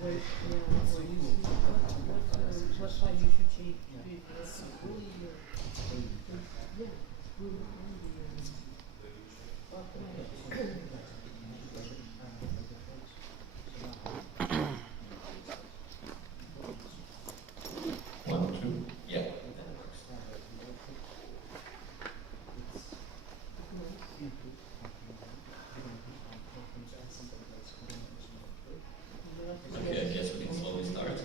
what size you should change. It's really, yeah, really, One, two, yeah. Okay, I guess we can slowly start.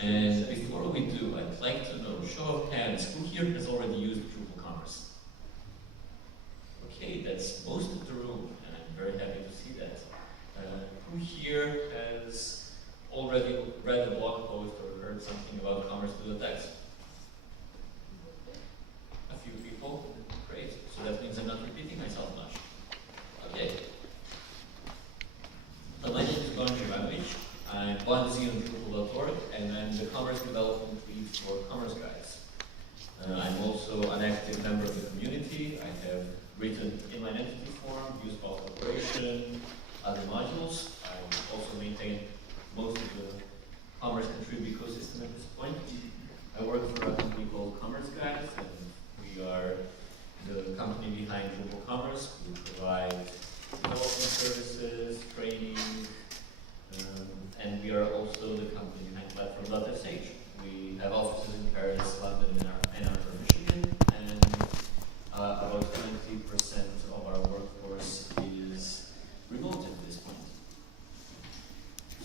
And before we do, I'd like to know, show of hands, who here has already used Drupal Commerce? Okay, that's most of the room, and I'm very happy to see that. Who here has already read a blog post or heard something about commerce to the text? A few people? Great. So that means I'm not repeating myself much. Okay. So my name is bojanz. I'm bojanz on Drupal.org, and I'm the commerce development lead for Commerce Guides. I'm also an active member of the community. I have written inline entity form, used file corporation, other modules. I also maintain most of the commerce contrib ecosystem at this point. I work for a company called Commerce Guides, and we are the company behind Drupal Commerce. We provide development services, training, and we are also the company behind platform.sh. We have offices in Paris, London, and Ann Arbor, Michigan, and about 20% of our workforce is remote at this point.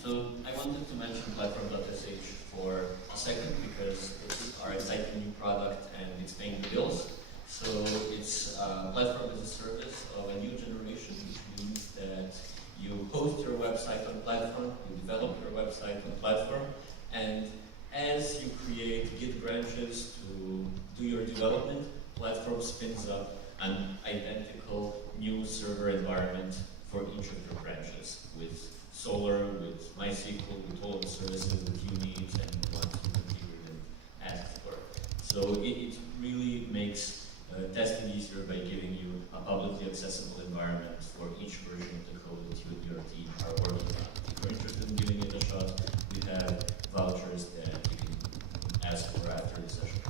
So I wanted to mention platform.sh for a second because it's our exciting new product and it's paying the bills. So it's a platform as a service of a new generation, which means that you host your website on platform, you develop your website on platform, and as you create Git branches to do your development, platform spins up an identical new server environment for each of your branches with Solr, with MySQL, with all the services that you need and want to configure and ask for. So it really makes testing easier by giving you a publicly accessible environment for each version of the code that you and your team are working on. If you're interested in giving it a shot, we have vouchers that you can ask for after the session.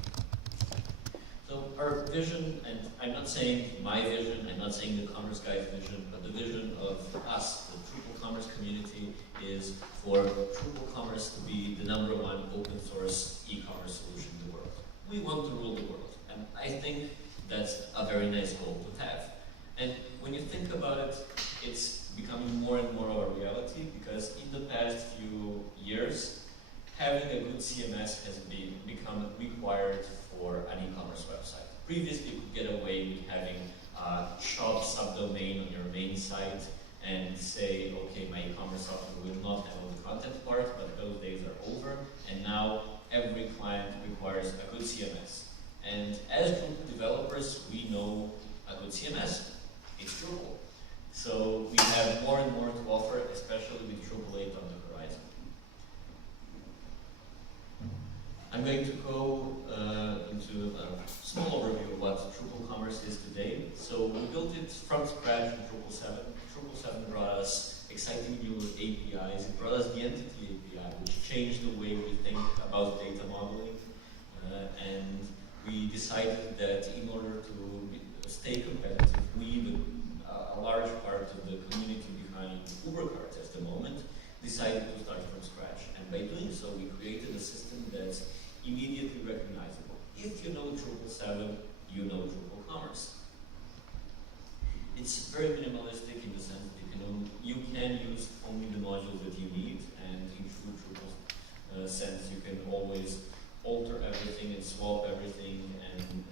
So our vision, and I'm not saying my vision, I'm not saying the Commerce Guide's vision, but the vision of us, the Drupal Commerce community, is for Drupal Commerce to be the #1 open source e-commerce solution in the world. We want to rule the world, and I think that's a very nice goal to have. And when you think about it, it's becoming more and more of a reality because in the past few years, having a good CMS has become required for an e-commerce website. Previously, you could get away with having a shop subdomain on your main site and say, okay, my e-commerce software will not handle the content part, but those days are over. And now every client requires a good CMS. And as Drupal developers, we know a good CMS. It's Drupal. So we have more and more to offer, especially with Drupal 8 on the horizon. I'm going to go into a small overview of what Drupal Commerce is today. So we built it from scratch in Drupal 7. Drupal 7 brought us exciting new APIs. It brought us the Entity API, which changed the way we think about data modeling. And we decided that in order to stay competitive, we, a large part of the community behind Uber cards at the moment, decided to start from scratch. And by doing so, we created a system that's immediately recognizable. If you know Drupal 7, you know Drupal Commerce. It's very minimalistic in the sense that you can use only the modules that you need, and in true Drupal sense, you can always alter everything and swap everything, and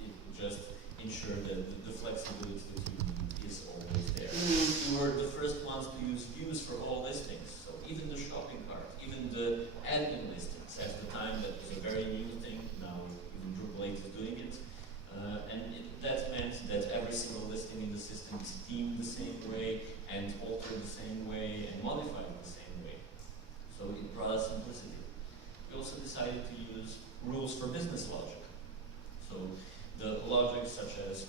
it just ensure that the flexibility that you need is always there. We were the first ones to use views for all listings, so even the shopping cart, even the admin listings. At the time, that was a very new thing. Now even Drupal 8 is doing it, that meant that every single listing in the system is themed the same way, and altered the same way, and modified the same way. So it brought us simplicity. We also decided to use rules for business logic. So the logic such as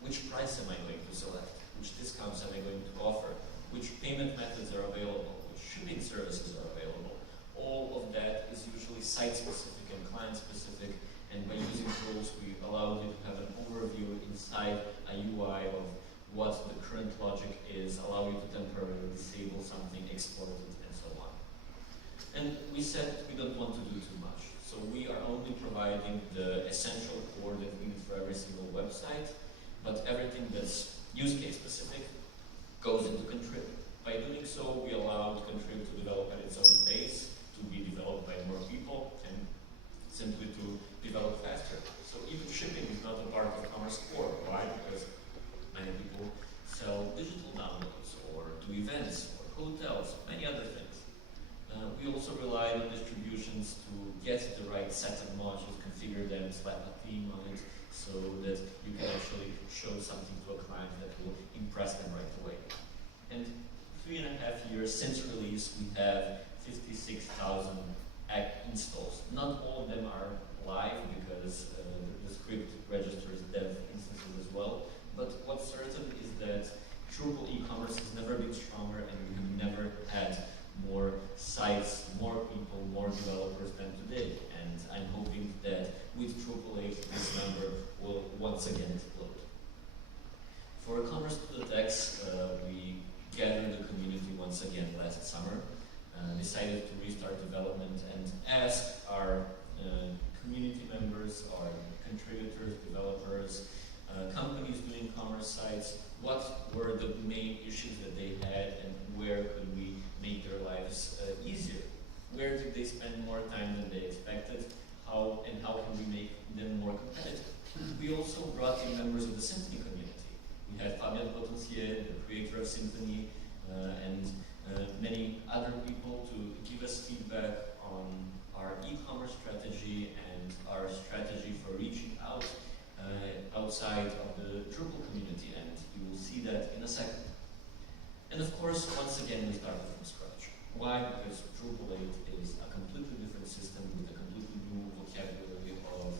which price am I going to select, which discounts am I going to offer, which payment methods are available, which shipping services are exported and so on. And we said we don't want to do too much. So we are only providing the essential core that we need for every single website, but everything that's use case specific goes into Contrib. By doing so, we allow Contrib to develop at its own pace, to be developed by more people, and simply to develop faster. So even shipping is not a part of Commerce Core. Why? Because many people sell digital downloads, or do events, or hotels, many other things. We also rely on distributions to get the right set of modules, configure them, slap a theme on it, so that you can actually show something to a client that will impress them right away. And 3.5 years since release, we have 56,000 installs. Not all of them are live because the script registers dev instances as well. But what's certain is that Drupal e-commerce has never been stronger, and we have never had more sites, more people, more developers than today. And I'm hoping that with Drupal 8, this number will once again explode. For Commerce to the Text, we gathered the community once again last summer, decided to restart development, and ask our community members, our contributors, developers, companies doing commerce sites, what were the main issues that they had, and where could we make their lives easier? Where did they spend more time than they expected? How can we make them more competitive? We also brought in members of the Symphony community. We had Fabien Potentier, the creator of Symphony, and many other people to give us feedback on our e-commerce strategy and our strategy for reaching out outside of the Drupal community, and you will see that in a second. And of course, once again, we started from scratch. Why? Because Drupal 8 is a completely different system with a completely new vocabulary of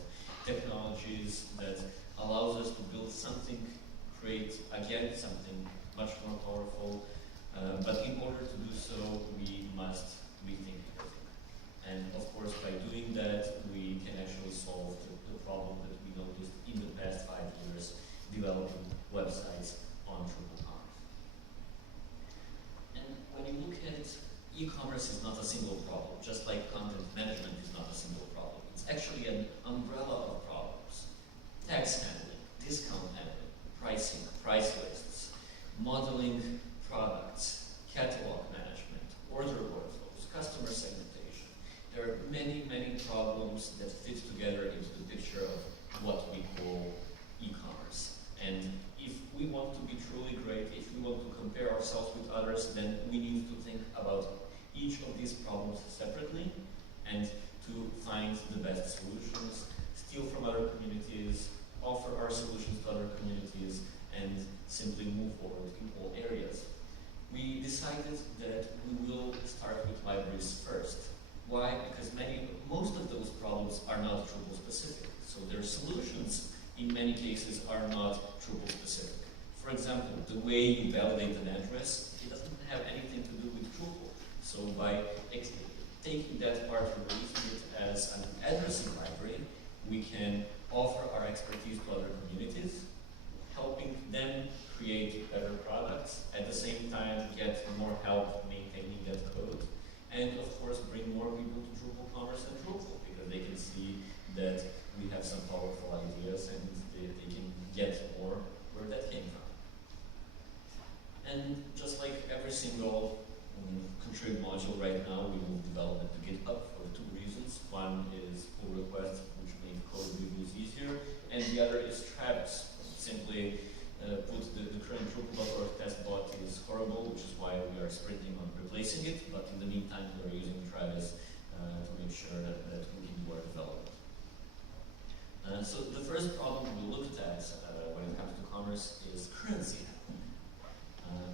technologies that allows us to build something, create, again, something much more powerful. But in order to do so, we must rethink everything. And of course, by doing that, we can actually solve the problem that we noticed in the past 5 years developing websites on Drupal commerce. And when you look at it, e-commerce is not a single problem, just like content management is not a single problem. It's actually an umbrella of problems. Tax handling, discount handling, pricing, price lists, modeling products, catalog management, order workflows, customer segmentation. There are many, many problems that fit together into the picture of what we call e-commerce. And if we want to be truly great, if we want to compare ourselves with others, then we need to think about each of these problems separately and to find the best solutions, steal from other communities, offer our solutions to other communities, and simply move forward in all areas. We decided that we will start with libraries first. Why? Because most of those problems are not Drupal specific. So their solutions, in many cases, are not Drupal specific. For example, the way you validate an address, it doesn't have anything to do with Drupal. So by taking that part and releasing it as an addressing library, we can offer our expertise to other communities, helping them create better products, at the same time get more help maintaining that code, and of course bring more people to Drupal commerce and Drupal, because they can see that we have some powerful ideas and they can get more where that came from. And just like every single Contrib module right now, we move development to GitHub for 2 reasons. One is pull requests, which make code reviews easier, and the other is Travis. Simply put the current Drupal.org test bot is horrible, which is why we are sprinting on replacing it, but in the meantime we are using Travis to make sure that we can do our development. So the first problem we looked at when it comes to commerce is currency handling.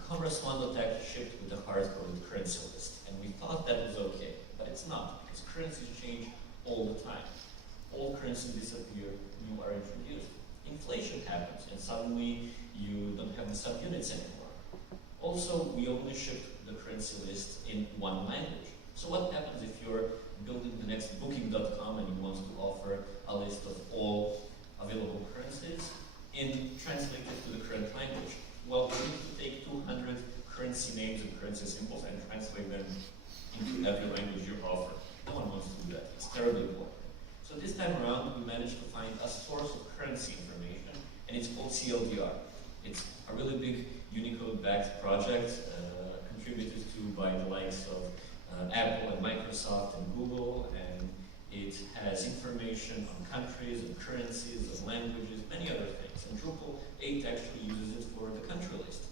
Commerce 1.x shipped with a hard-coded currency list, and we thought that was okay, but it's not, because currencies change all the time. Old currencies disappear, new are introduced. Inflation happens, and suddenly you don't have the subunits anymore. Also, we only ship the currency list in one language. So what happens if you're building the next booking.com and you want to offer a list of all available currencies and translate it to the current language? Well, we need to take 200 currency names and currency symbols and translate them into every language you offer. No one wants to do that. It's terribly boring. So this time around, we managed to find a source of currency information, and it's called CLDR. It's a really big Unicode-backed project, contributed to by the likes of Apple and Microsoft and Google, and it has information on countries and currencies, of languages, many other things. And Drupal 8 actually uses it for the country list.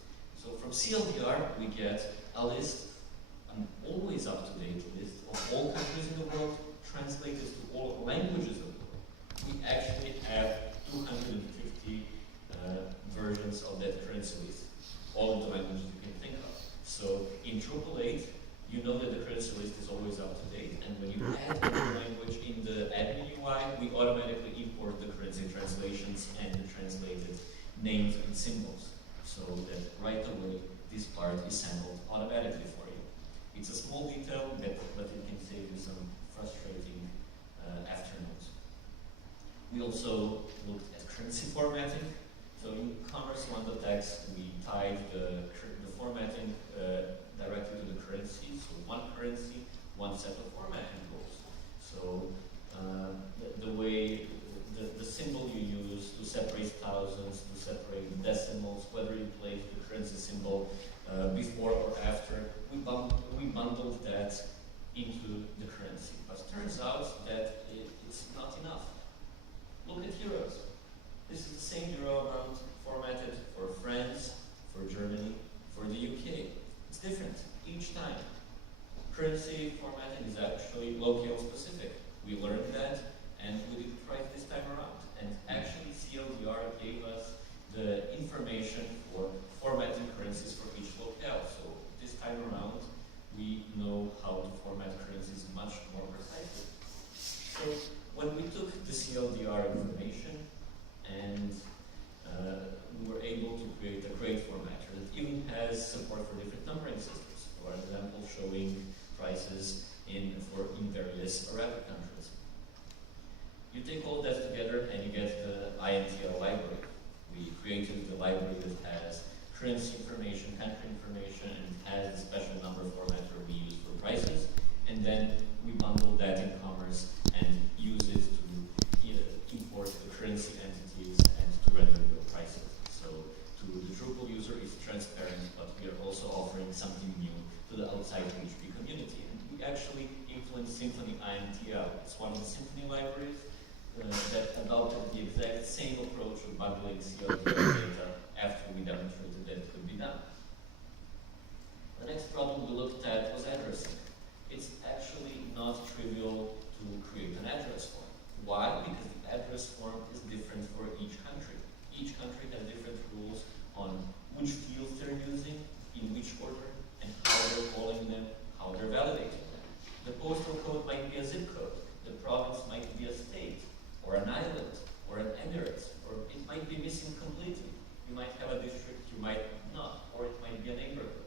So from CLDR, we get a list, an always up-to-date list of all countries in the world, translated to all languages of the world. We actually have 250 versions of that currency list, all of the languages you can think of. So in Drupal 8, you know that the currency list is always up to date, and when you add a new language in the admin UI, we automatically import the currency translations and the translated names and symbols, so that right away this part is handled automatically for you. It's a small detail, but it can save you some frustrating afternoons. We also looked at currency formatting. So in commerce1.x, we tied the formatting directly to the currency. So one currency, one set of formatting rules. So the way, the symbol you use to separate thousands, to separate decimals, whether you place the currency symbol before or after, we bundled that into the currency. But it turns out that it's not enough. Look at euros. This is the same euro amount formatted for France, for Germany, for the UK. It's different each time. Currency formatting is actually locale specific. We learned that, and we did it right this time around. And actually CLDR gave us the information for formatting currencies for each locale. So this time around, we know how to format currencies much more precisely. So when we took the CLDR information and we were able to create a great formatter that even has support for different numbering systems, for example, showing prices in various Arabic countries. You take all that together and you get the INTL library. We created the library that has currency information, country information, and has the special number formatter we use for prices. And then we bundle that in Commerce and use it to import the currency entities and to render your prices. So to the Drupal user, it's transparent, but we are also offering something new to the outside PHP community. And we actually influenced Symfony INTL. It's one of the Symfony libraries that adopted the exact same approach of bundling CLDR data after we demonstrated that it could be done. The next problem we looked at was addressing. It's actually not trivial to create an address form. Why? Because the address form is different for each country. Each country has different rules on which fields they're using, in which order, and how they're calling them, how they're validating them. The postal code might be a zip code. The province might be a state, or an island, or an emirate, or it might be missing completely. You might have a district, you might not, or it might be a neighborhood.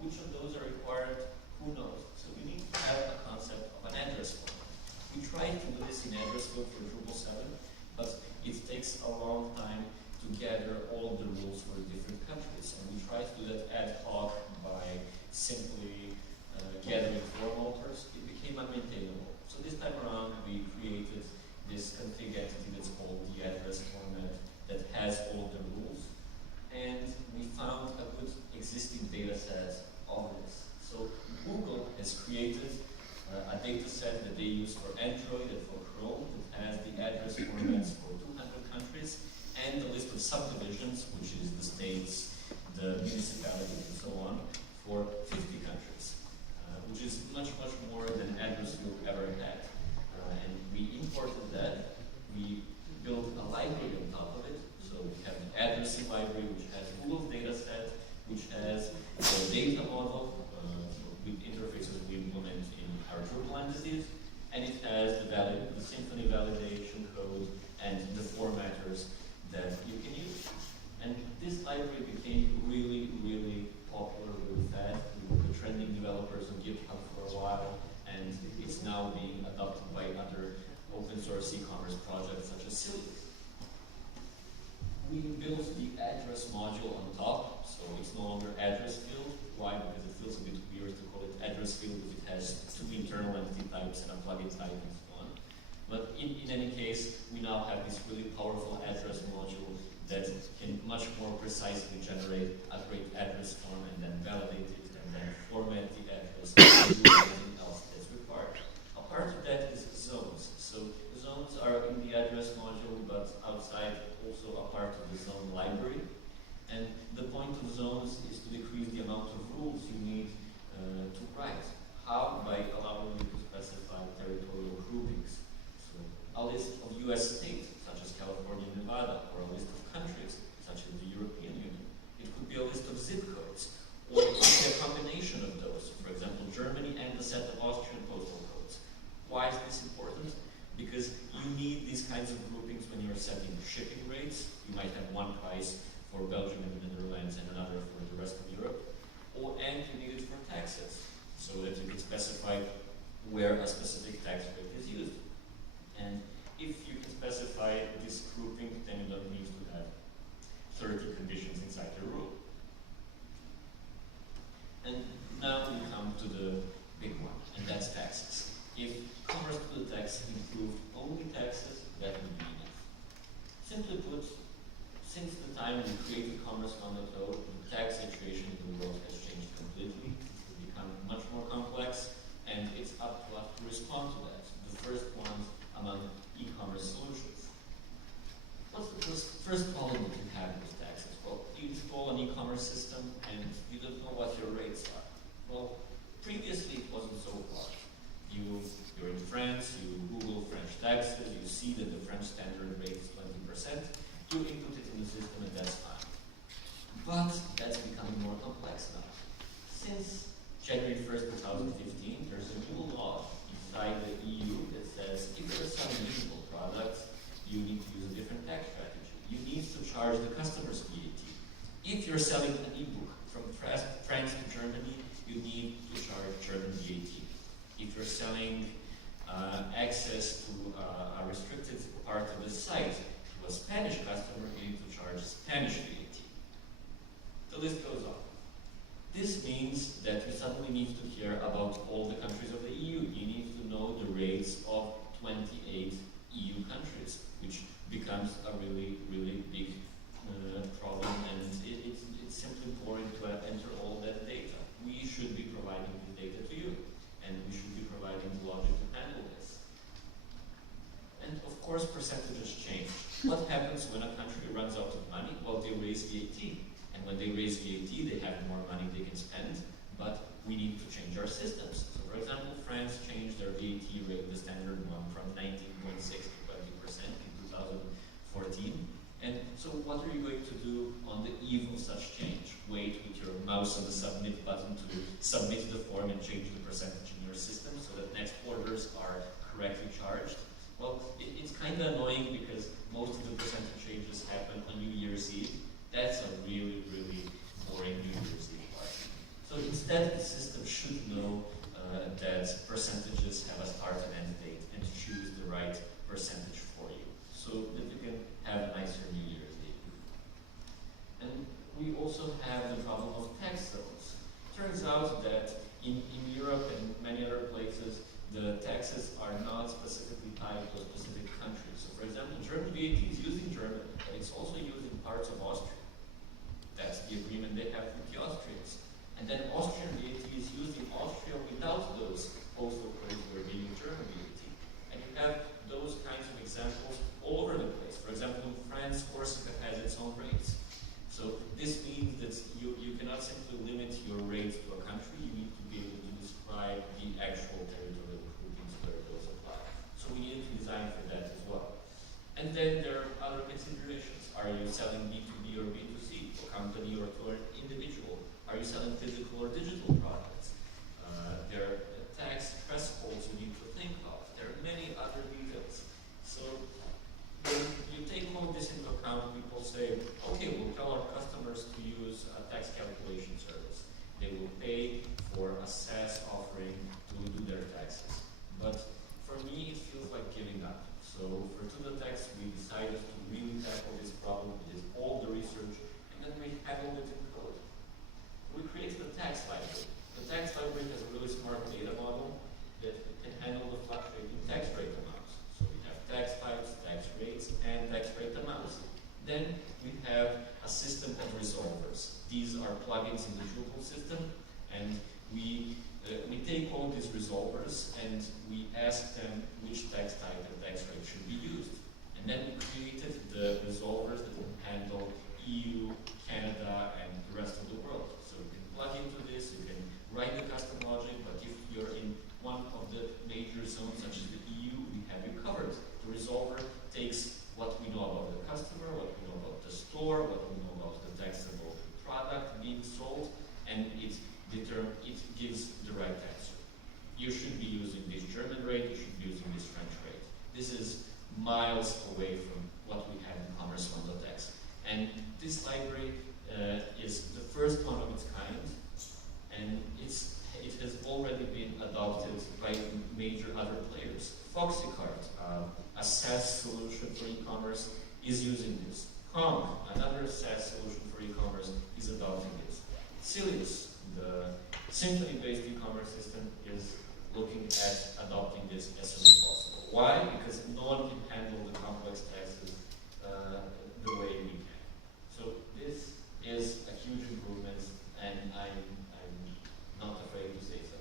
Which of those are required? Who knows? So we need to have a concept of an address form. We tried to do this in address field for Drupal 7, but it takes a long time to gather all of the rules for the different countries. And we tried to do that ad hoc by simply gathering form authors. It became unmaintainable. So this time around, we created this config entity that's called the address format that has all of the rules. And we found a good existing data set of this. So Google has created a data set that they use for Android and for Chrome that has the address formats for 200 countries and the list of subdivisions, which is the states, the municipalities, and so on, for 50 countries, which is much, much more than address field ever had. And we imported that. We built a library on top of it. So we have an addressing library, which has Google's data set, which has the data model with interfaces we implement in our Drupal entities, and it has the Symfony validation code and the formatters that you can use. And this library became really, really popular really fast. We were trending developers on GitHub for a while, and it's now being adopted by other open source e-commerce projects such as Silius. We built the address module on top, so it's no longer address field, Why? Because it feels a bit weird to call it address field if it has two internal entity types and a plugin type and so on. But in any case, we now have this really powerful address module that can much more precisely generate a great address form and then validate it and then format the address and do everything else that's required. A part of that is zones. So zones are in the address module, but outside also a part of the zone library. And the point of zones is to decrease the amount of rules you need to write. How? By allowing you to specify territorial groupings. So a list of US states, such as California and Nevada, or a list of countries, such as the European Union. It could be a list of zip codes, or it could be a combination of those. For example, Germany and a set of Austrian postal codes. Why is this important? Because you need these kinds of groupings when you're setting shipping rates. You might have one price for Belgium and the Netherlands and another for the rest of Europe, and you need it for taxes, so that you can specify where a specific tax rate is used. And if you can specify this grouping, then you don't need to have 30 conditions inside your rule. And now we come to the big one, and that's taxes. If commerce to the tax improved only taxes, that would be enough. Simply put, since the time we created Commerce 1.0, the tax situation in the world has changed completely. It's become much more complex, and it's up to us to respond to that. The first ones among e-commerce solutions. What's the first problem that you have with taxes? Well, you install an e-commerce system, and you don't know what your rates are. Well, previously it wasn't so hard. You're in France, you Google French taxes, you see that the French standard rate is 20%. You input it in the system and that's fine. But that's becoming more complex now. Since January 1st, 2015, there's a new law inside the EU that says if you're selling digital products, you need to use a different tax strategy. You need to charge the customers VAT. If you're selling an ebook from France to Germany, you need to charge German VAT. If you're selling access to a restricted part of the site, a Spanish customer, you need to charge Spanish VAT. The list goes on. This means that you suddenly need to care about all the countries of the EU. You need to know the rates of 28 EU countries, which becomes a really, really big problem, and it's simply boring to enter all that data. We should be providing this data to you, and we should be providing the logic to handle this. And of course, percentages change. What happens when a country runs out of money? Well, they raise VAT. And when they raise VAT, they have more money they can spend, but we need to change our systems. So for example, France changed their VAT rate, the standard one, from 19.6 to 20% in 2014. And so what are you going to do on the eve of such change? Wait with your mouse on the submit button to submit the form and change the percentage in your system so that next orders are correctly charged? Well, it's kind of annoying because most of the percentage changes happen on New Year's Eve. That's a really, really boring New Year's Eve party. So instead, the system should know that percentages have a start and end date and choose the right percentage for you so that you can have a nicer New Year's Eve. And we also have the problem of tax zones. Turns out that in Europe and many other places, the taxes are not specifically tied to a specific country. So for example, German VAT is used in Germany, but it's also used in parts of Austria. That's the agreement they have with the Austrians. And then Austrian VAT is used in Austria without those postal codes where being German VAT. And you have those kinds of examples all over the place. For example, in France, Corsica has its own rates. So this means that you cannot simply limit your rates to a country. You need to be able to describe the actual territorial groupings where those apply. So we need to design for that as well. And then there are other considerations. Are you selling B2B or B2C, to a company or to an individual? Are you selling physical or digital products? There are tax thresholds you need to think of. There are many other details. So when you take all this into account, people say, okay, we'll tell our customers to use a tax calculation service. They will pay for a SaaS offering to do their taxes. But for me, it feels like giving up. So for To The Tax, we decided to really tackle this problem. We did all the research, and then we haggled it in code. We created a tax resolvers and we asked them which tax type and tax rate should be used. And then we created the resolvers that can handle EU, Canada, and the rest of the world. So you can plug into this, you can write the custom logic, but if you're in one of the major zones such as the EU, we have you covered. The resolver takes what we know about the customer, what we know about the store, what we know about the taxable product being sold, and it gives the right answer. You should be using this German rate, you should be using this French rate. This is miles away from what we have in commerce1.x. And this library is the first one of its kind, and it has already been adopted by major other players. Foxycart, a SaaS solution for e-commerce, is using this. Kong, another SaaS solution for e-commerce, is adopting this. Silius, the Symfony-based e-commerce system, is looking at adopting this as soon as possible. Why? Because no one can handle the complex taxes the way we can. So this is a huge improvement, and I'm not afraid to say so.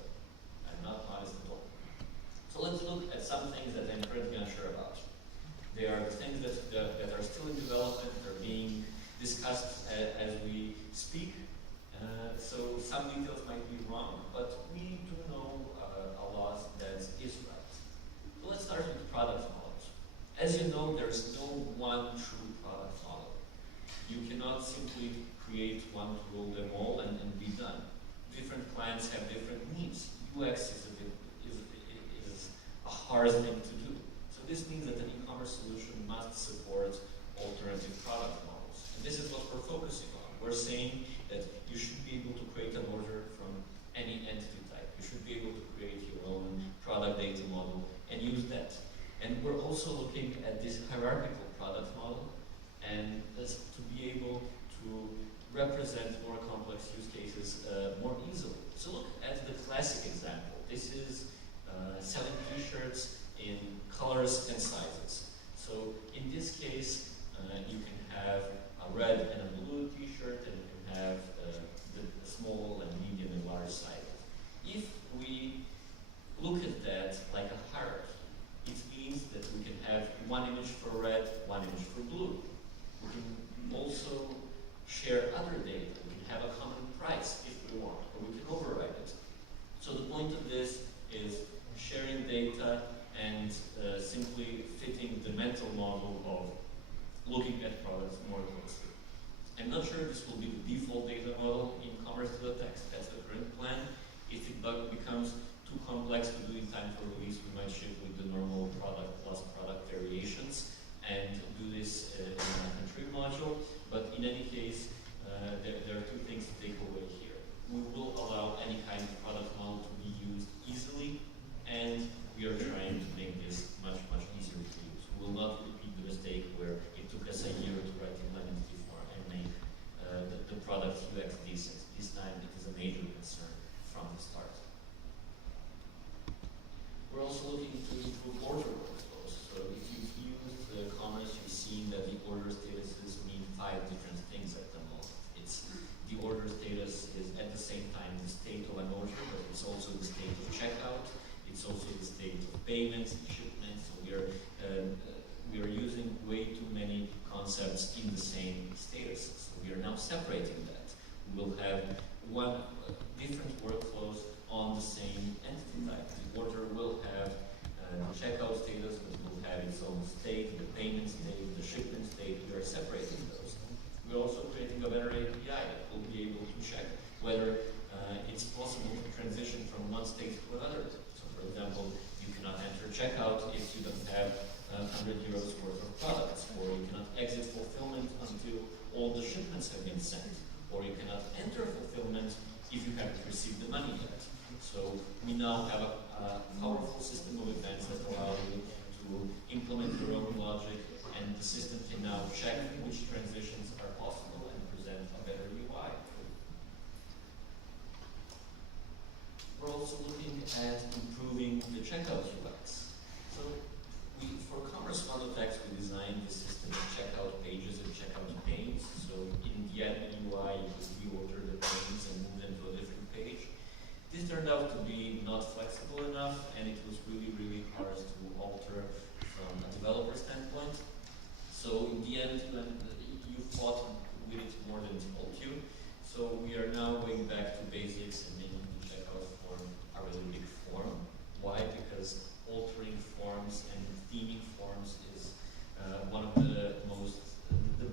I'm not honest at all. So let's look at some things that I'm currently unsure about. They are things that are still in development, are being discussed as we speak. So some details might be wrong, but we do know a lot that is right. So let's start with product knowledge. As you know, there's no one true product model. You cannot simply create one to rule them all and be done. Different clients have different needs. UX is a hard thing to do. So this means that an e-commerce solution must support alternative product models. And this is what we're focusing on. We're saying that you should be able to create an order from any entity type. You should be able to create your own product data model and use that. And we're also looking at this hierarchical product model and to be able to represent more complex use cases more easily. So look at the classic example. This is selling t-shirts in colors and sizes. So in this case, you can have a red and a blue t-shirt, and you can have the small and medium and large sizes. If we look at that like a hierarchy, it means that we can have one image for red, one image for blue. We can also share other data. We can have a common price if we want, or we can override it. So the point of this is sharing data and simply fitting the mental model of looking at products more closely. I'm not sure if this will be the default data model in commerce.x. That's the current plan. If it becomes too complex to do in time for release, we might ship with the normal product plus product variations and do this in a contrib module. But in any case, there are two things to take away here. We will allow any kind of product model to be used easily, and we are trying to make this much, much easier to use. We will not repeat the mistake where it took us a year to write implementation form and make the product UX decent. This time it is a major concern from the start. We're also looking to improve order workflows. So if you've used commerce, you've seen that the order statuses mean 5 different things at the moment. It's the order status is at the same time the state of an order, but it's also the state of checkout. It's also the state of payments, shipments. So we are using way too many concepts in the same status. So we are now separating that. We will have different workflows on the same entity type. The order will have checkout status, but will have its own state, the payment state, the shipment state. We are separating those. We're also creating a better API that will be able to check whether it's possible to transition from one state to another. So for example, you cannot enter checkout if you don't have 100 euros worth of products, or you cannot exit fulfillment until all the shipments have been sent, or you cannot enter fulfillment if you haven't received the money yet. So we now have a powerful system of events that allow you to implement your own logic, and the system can now check which transitions are possible and present a better UI. We're also looking at improving the checkout UX. So for commerce1.x, we designed the system of checkout pages and checkout panes. So in the admin UI, you could reorder the panes and move them to a different page. This This turned out to be not flexible enough, and it was really, really hard to alter from a developer standpoint. So in the end, when you fought with it more than it helped you. So we are now going back to basics and making the checkout form a really big form. Why? Because altering forms and theming forms is one of the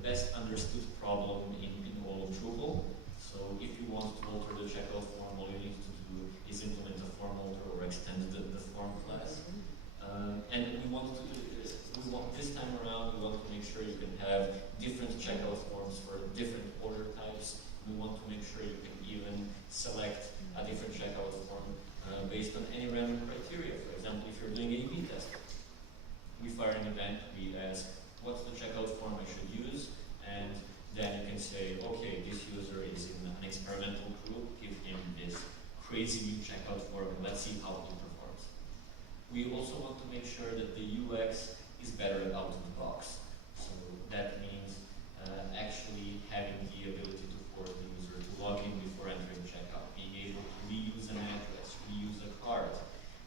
best understood problem in all of Drupal. So if you want to alter the checkout form, all you need to do is implement a form alter or extend the form class. And this time around, we want to make sure you can have different checkout forms for different order types. We want to make sure you can even select a different checkout form based on any random criteria. For example, if you're doing A/B testing, we fire an event, we ask, what's the checkout form I should use? And then you can say, okay, this user is in an experimental group, give him this crazy new checkout form, and let's see how he performs. We also want to make sure that the UX is better out of the box. So that means actually having the ability to force the user to log in before entering checkout, being able to reuse an address, reuse a card,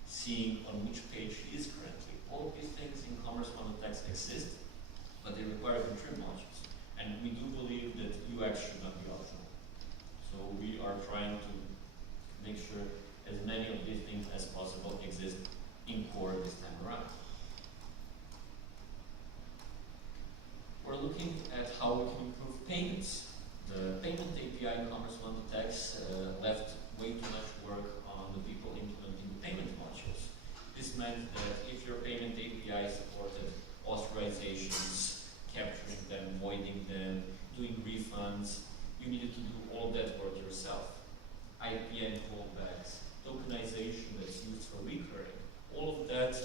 seeing on which page he is currently. All of these things in Commerce Model Text exist, but they require contrib modules. And we do believe that UX should not be optional. So we are trying to make sure as many of these things as possible exist in core this time around. We're looking at how we can improve payments. The payment API in Commerce Model Text left way too much work on the people implementing the payment modules. This meant that if your payment API supported authorizations, capturing them, voiding them, doing refunds, you needed to do all that work yourself. IPN callbacks, tokenization that's used for recurring, all of that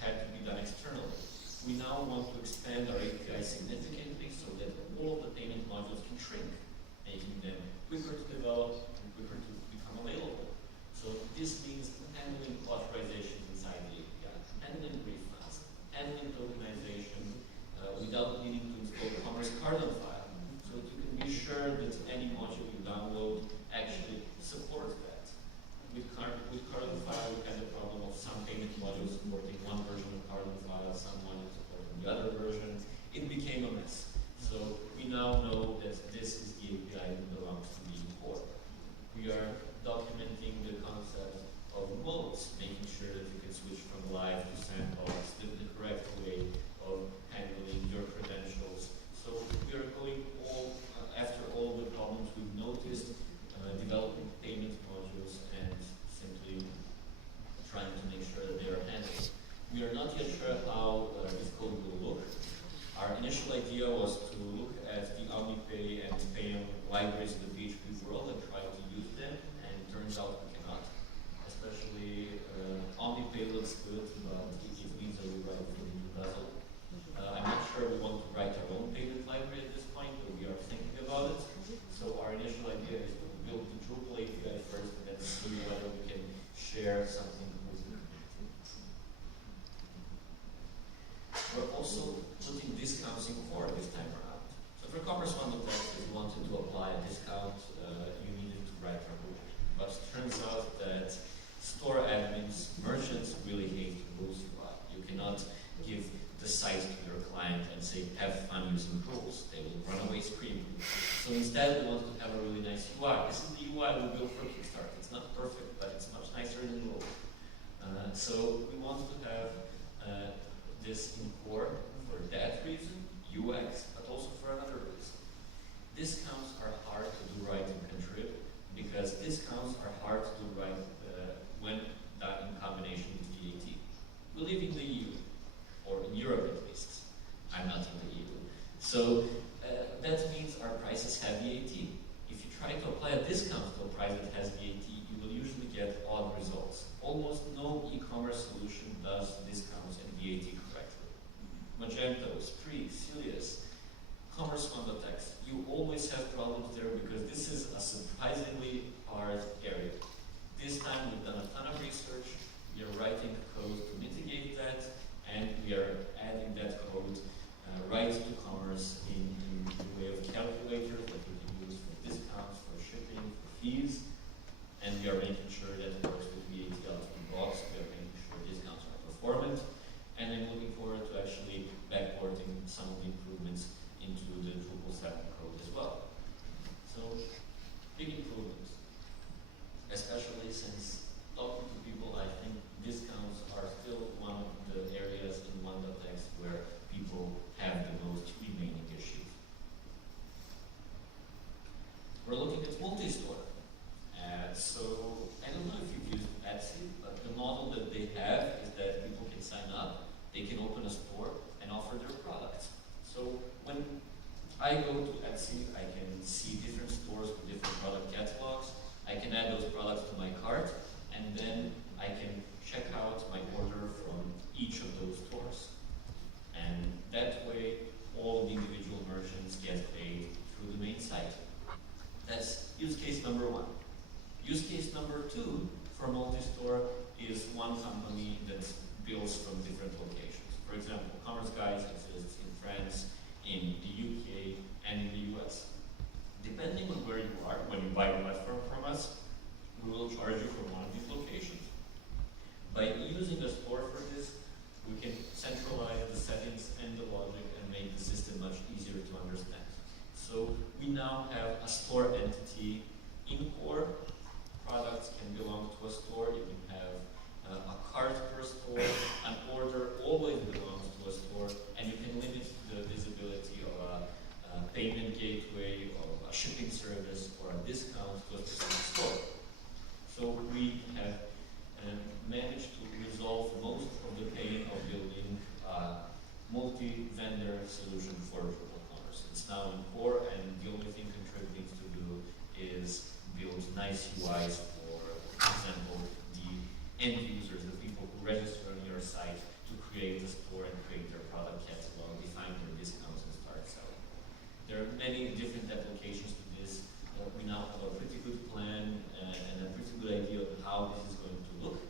had to be done externally. We now want to expand our API significantly so that all of the payment modules can shrink, making them quicker to develop and quicker to become available. So this means handling authorizations inside the API, handling refunds, handling tokenization, without needing to install the Commerce Cardon file. So you can be sure that any module you download actually supports that. With Cardon file, we had the problem of some payment modules supporting one version of Cardon file, some modules supporting the other version. It became a mess. So we now know that this is the API that belongs to the core. We are documenting the concept of modes, making sure that you can switch from live to sandbox, the correct way of handling your credentials. So we are going after all the problems we've noticed, developing payment modules and simply trying to make sure that they are handled. We are not yet sure how this code will look. Our initial idea was to look at the OmniPay and Payon libraries of the PHP world and try to use them, and it turns out we cannot. Especially OmniPay looks good, but it needs a rewrite for the new bezel. I'm not sure we want to write our own payment library at this point, but we are thinking about it. So our initial idea is to build the Drupal API first and then see whether we can share something with the community. We're also putting discounts in core this time around. So for Commerce Model Text, if you wanted to apply a discount, you needed to write a rule. But it turns out that store admins, merchants really hate rules UI. You cannot give the site to your client and say, have fun using rules. They will run away screaming. So instead, we wanted to have a really nice UI. This is the UI we built for Kickstarter. It's not perfect, but it's much nicer than rules. So we wanted to have this in core for that reason, UX, but also for another reason. Discounts are hard to do right in contrib because discounts are hard to do right when done in combination with VAT. We live in the EU, or in Europe at least. I'm not in the EU. So that means our prices have VAT. If you try to apply a discount to a price that has VAT, you will usually get odd results. Almost no e-commerce solution does discounts and VAT correctly. Magento, Spree, Cilius, Commerce Model Text, you always have problems there because this is a surprisingly hard area. This time we've done a ton of research, we are writing code to mitigate that, and we are adding that code right to commerce in the way of calculators that we can use for discounts, for shipping, for fees, and we are making sure that they can open a store and offer their products. So when I go to Etsy, I can see different stores with different product catalogs. I can add those products to my cart, and then I can check out my order from each of those stores. And that way, all the individual merchants get paid through the main site. That's use case number one. Use case number two for multi-store is one company that builds from different locations. For example, Commerce Guys exists in France, in the UK, and in the US. Depending on where you are, when you buy a platform from us, we will charge you for one of these locations. By using a store for this, we can centralize the settings and the logic and make the system much easier to understand. So we now have a store entity in core. Products can belong to a store. You can have a cart per store. An order always belongs to a store, and you can limit the visibility of a payment gateway, of a shipping service, or a discount to a specific store. So we have managed to resolve most of the pain of building a multi-vendor solution for Drupal commerce. It's now in core, and the only thing contributing to do is build nice UIs for example, the end users, the people who register on your site to create a store and create their product catalog, define their discounts, and start selling. There are many different applications to this. We now have a pretty good plan and a pretty good idea of how this is going to look.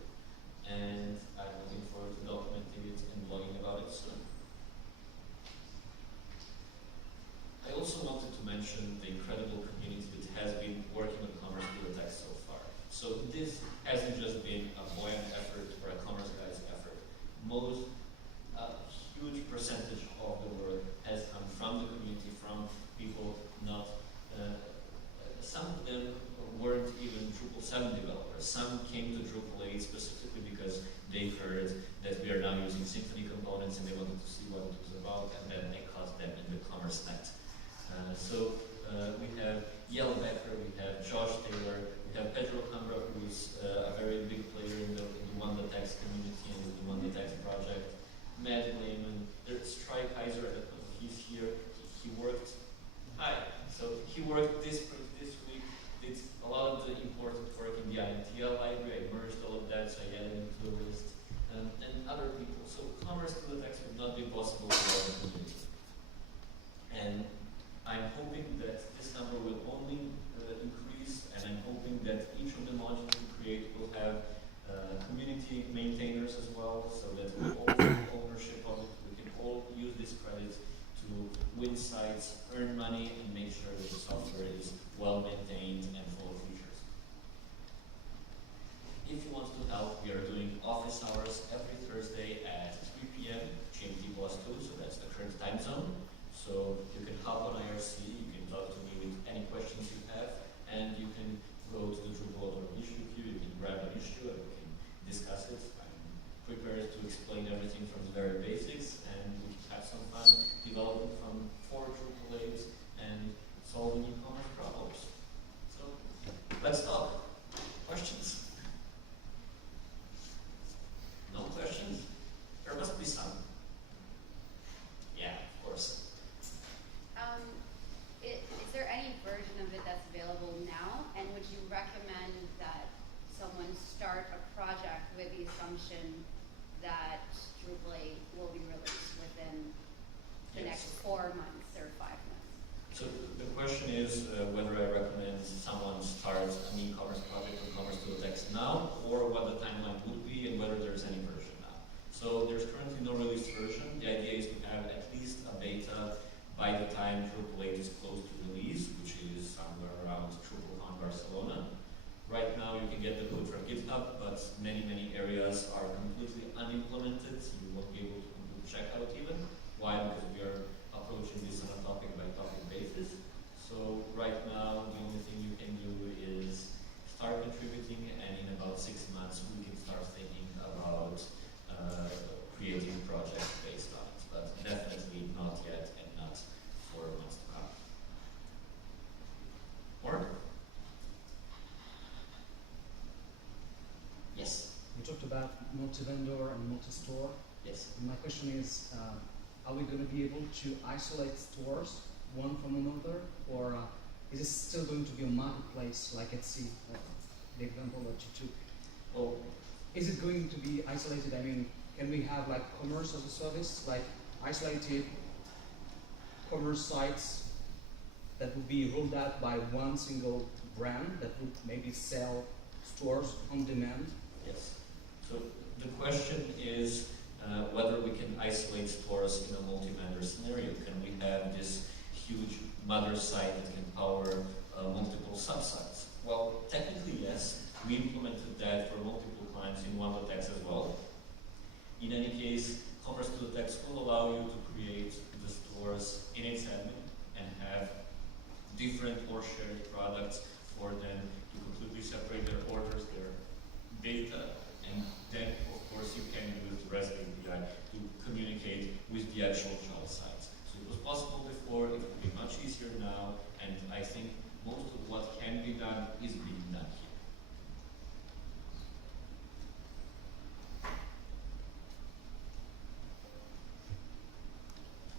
And I'm looking forward to documenting it and blogging about it soon. I also wanted to mention the incredible community that has been working on Commerce with the text so far. So this hasn't just been a bojanz effort or a Commerce Guys effort. A huge percentage of the work has come from the community, from people not, some of them weren't even Drupal 7 developers. Some came to Drupal 8 specifically because they heard that we are now using Symfony components and they wanted to see what it was about, and then they caught them in the commerce net. We have Yellow Becker, we have Josh Taylor, we have Pedro Cambra, who is a very big player in the One the Text community and the One the Text project. Matt Lehman, there's Troy Kaiser, I don't know if he's here. He worked, he worked this week, did a lot of the important work in the INTL library. I merged all of that, so I added it to the list, and other people. So Commerce to the Text would not be possible without the community. And I'm hoping that this number will only increase, and I'm hoping that each of the modules we create will have community maintainers as well, so that we all take ownership of it. We can all use this credit to win sites, earn money, and make sure that the software is well maintained and full of features. If you want to help, we are doing office hours every Thursday at 3 p.m. GMT +2, so that's the current time zone. So you can hop on IRC, you can talk to me with any questions you have, and you can go to the Drupal issue queue, you can grab an issue and we can discuss it. I'm prepared to explain everything from the very basics, and we can have some fun developing for Drupal 8 and solving e-commerce problems. So let's talk. Questions? No questions? There must be some. Yeah, of course. Is there any version of it that's available now? And would you recommend that someone start a project with the assumption that Drupal 8 will be released within the next 4 months or 5 months? So the question is whether I recommend someone start an e-commerce project with Commerce to the Text now, or what the timeline would be, and whether there's any version now. So there's currently no released version. The idea is to have at least a beta by the time Drupal 8 is close to release, which is somewhere around DrupalCon Barcelona. Right now you can get the code from GitHub, but many areas are completely unimplemented. You won't be able to complete checkout even. Why? Because we are approaching this on a topic-by-topic basis. So right now the only thing you can do is start contributing, and in about 6 months we can start thinking about creating projects based on it. But definitely not yet, and not for months to come. More? We talked about multi-vendor and multi-store. Yes. My question is, are we going to be able to isolate stores one from another, or is it still going to be a marketplace like Etsy, the example that you took? Well, is it going to be isolated? I mean, can we have like commerce as a service, like isolated commerce sites that would be rolled out by one single brand that would maybe sell stores on demand? yes. So the question is whether we can isolate stores in a multi-vendor scenario. Can we have this huge mother site that can power multiple sub-sites? Well, technically yes. We implemented that for multiple clients in one.x as well. In any case, Commerce.x will allow you to create the stores in its admin and have different or shared products for them to completely separate their orders, their data, and then, of course, you can use the REST API to communicate with the actual child sites. So it was possible before, it will be much easier now, and I think most of what can be done is being done here.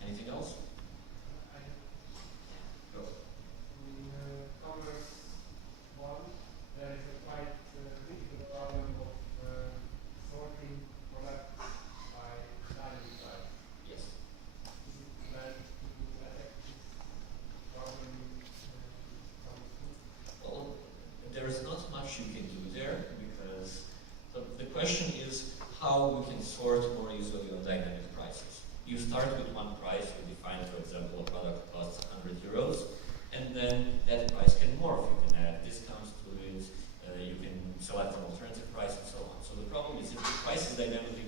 Anything else? Go. In Commerce 1, there is a quite critical problem of sorting products by value price. Yes. Is it planned to attack this problem in Commerce 2? Well, there is not much you can do there because the question is how we can sort more easily on dynamic prices. You start with one price, you define, for example, a product costs 100 euros, and then that price can morph. You can add discounts to it, you can select an alternative price, and so on. So the problem is if the price is dynamically